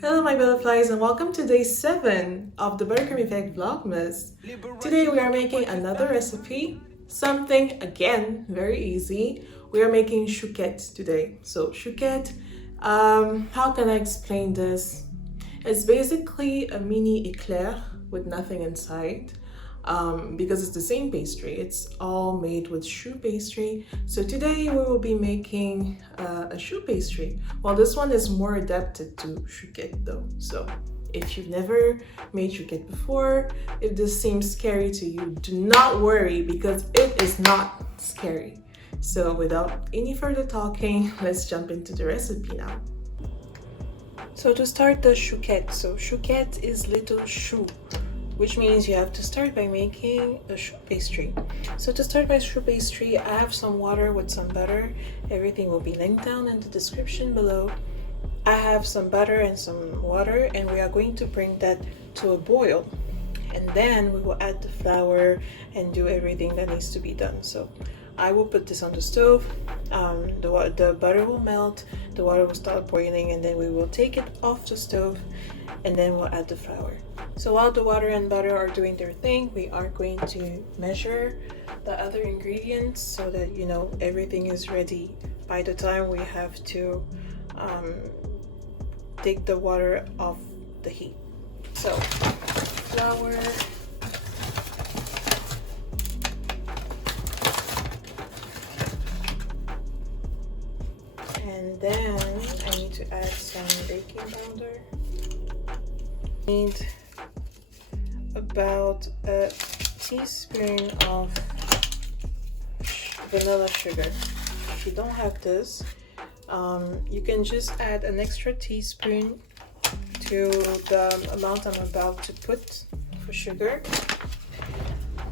Hello my butterflies and welcome to day 7 of the Buttercream Effect Vlogmas. Today we are making another recipe, something again very easy. We are making chouquettes today. So chouquette, how can I explain this? It's basically a mini eclair with nothing inside. Because it's the same pastry. It's all made with choux pastry. So today we will be making a choux pastry. Well, this one is more adapted to chouquette though. So if you've never made chouquette before, if this seems scary to you, do not worry because it is not scary. So without any further talking, let's jump into the recipe now. So to start the chouquette, so chouquette is little choux, which means you have to start by making a choux pastry. So to start my choux pastry, I have some water with some butter. Everything will be linked down in the description below. I have some butter and some water, and we are going to bring that to a boil. And then we will add the flour and do everything that needs to be done. So I will put this on the stove. The butter will melt, the water will start boiling, and then we will take it off the stove, and then we'll add the flour. So while the water and butter are doing their thing, we are going to measure the other ingredients so that you know everything is ready by the time we have to take the water off the heat. So flour, and then I need to add some baking powder. Need about a teaspoon of vanilla sugar. If you don't have this, you can just add an extra teaspoon to the amount I'm about to put for sugar,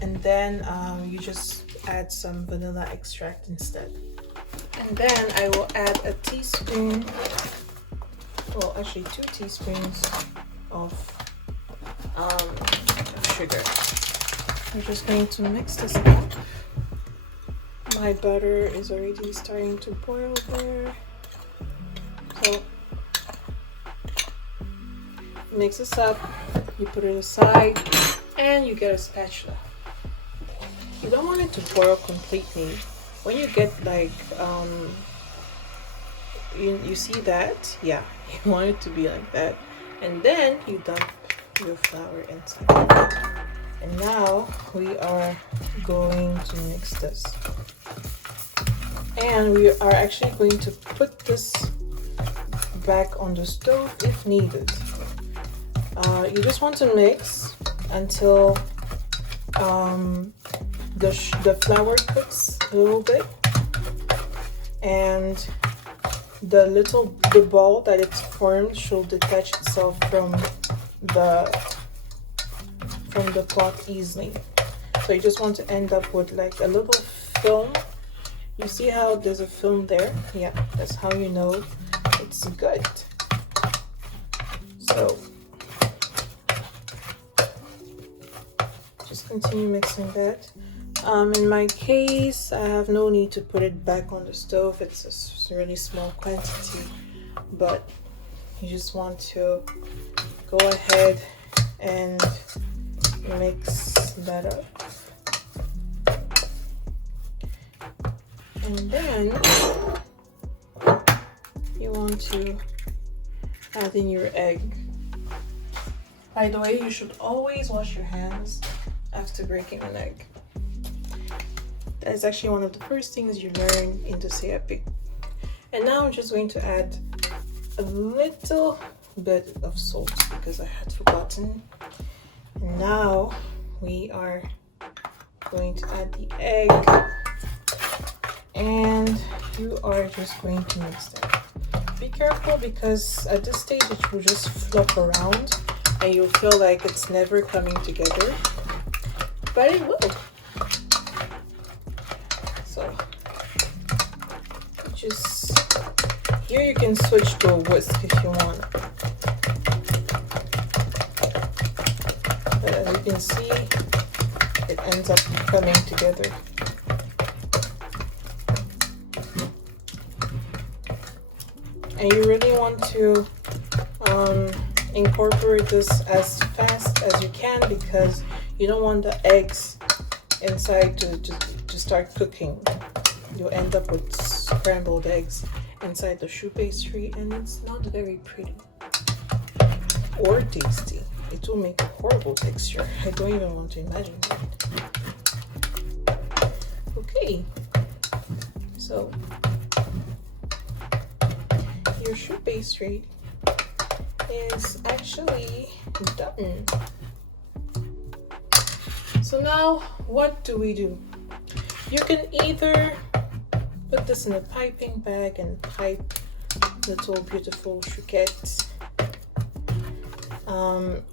and then you just add some vanilla extract instead. And then I will add a teaspoon, well actually 2 teaspoons of sugar. I'm just going to mix this up. My butter is already starting to boil there. So mix this up, you put it aside, and you get a spatula. You don't want it to boil completely. When you get like, you see that? Yeah, you want it to be like that. And then you dump your flour inside. And now we are going to mix this. And we are actually going to put this back on the stove if needed. You just want to mix until the flour cooks a little bit, and the ball that it's formed should detach itself from the cloth easily. So you just want to end up with like a little film. You see how there's a film there? Yeah, that's how you know it's good. So just continue mixing that. In my case, I have no need to put it back on the stove. It's a really small quantity, but you just want to go ahead and mix that up. And then you want to add in your egg. By the way, you should always wash your hands after breaking an egg. That is actually one of the first things you learn in the CAP. And now I'm just going to add a little bit of salt because I had forgotten. And now we are going to add the egg, and you are just going to mix that. Be careful because at this stage it will just flop around and you'll feel like it's never coming together, but it will. So just here you can switch to a whisk if you want. But as you can see, it ends up coming together. And you really want to incorporate this as fast as you can because you don't want the eggs inside to start cooking. You'll end up with scrambled eggs inside the choux pastry, and it's not very pretty or tasty. It will make a horrible texture. I don't even want to imagine that. Okay, so your choux pastry is actually done. So now what do we do? You can either put this in a piping bag and pipe little beautiful chouquettes,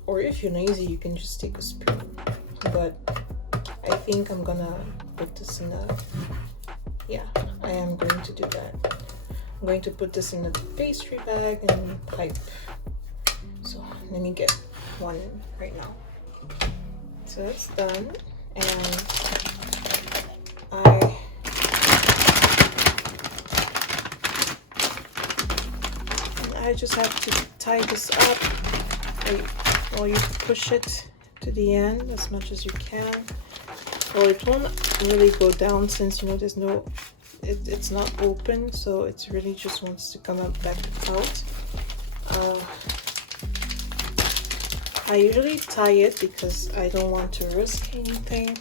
or if you're lazy you can just take a spoon, but I think I'm gonna put this in a, yeah, I am going to do that. I'm going to put this in a pastry bag and pipe. So let me get one right now. So that's done, and I just have to tie this up. Well, you push it to the end as much as you can. Well, it won't really go down since, you know, there's no, it's not open, so it really just wants to come up back out. I usually tie it because I don't want to risk anything.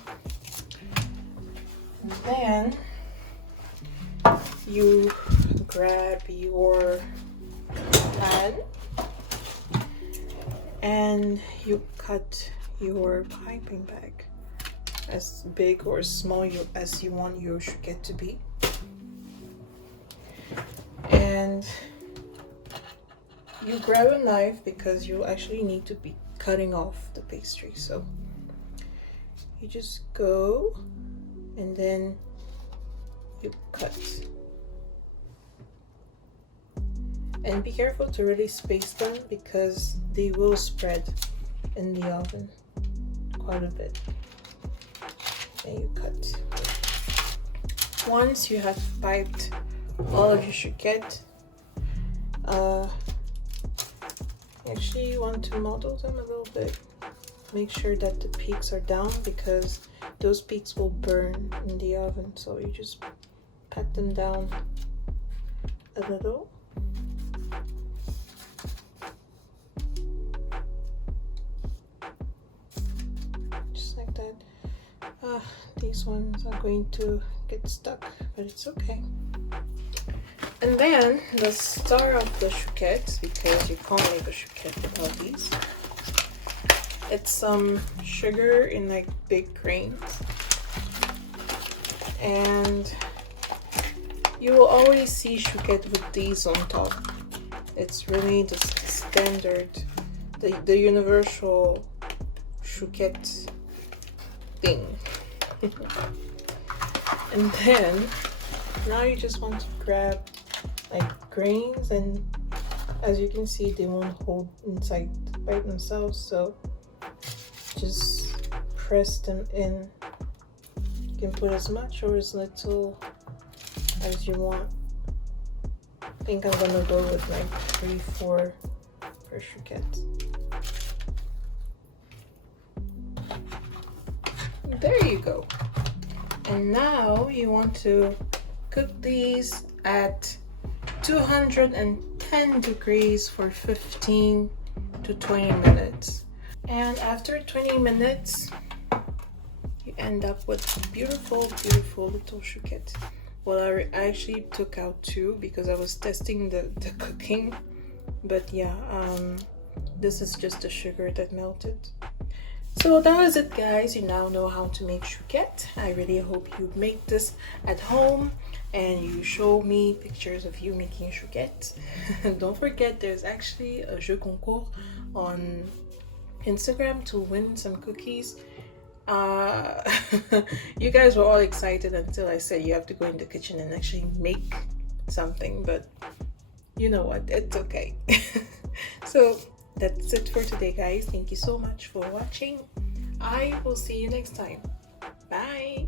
Then you grab your pan and you cut your piping bag as big or small as you want your chouquette to be, and you grab a knife because you actually need to be cutting off the pastry. So you just go and then you cut, and be careful to really space them because they will spread in the oven quite a bit. And you cut. Once you have piped all of your chouquette, actually you want to model them a little bit. Make sure that the peaks are down because those peaks will burn in the oven. So you just pat them down a little. Just like that. These ones are going to get stuck, but it's okay. And then the star of the chouquettes, because you can't make a chouquette without these, it's some sugar in like big grains, and you will always see chouquette with these on top. It's really the standard, the universal chouquette thing. And then now you just want to grab like grains, and as you can see they won't hold inside by themselves, so just press them in. You can put as much or as little as you want. I think I'm gonna go with like 3-4 per chouquette. There you go. And now you want to cook these at 210 degrees for 15 to 20 minutes. And after 20 minutes, you end up with beautiful, beautiful little chouquette. Well, I actually took out 2 because I was testing the cooking. But yeah, this is just the sugar that melted. So that was it, guys. You now know how to make chouquette. I really hope you make this at home and you show me pictures of you making chouquette. Don't forget, there's actually a jeu concours on Instagram to win some cookies. You guys were all excited until I said you have to go in the kitchen and actually make something, but you know what, it's okay. So that's it for today, guys. Thank you so much for watching. I will see you next time. Bye.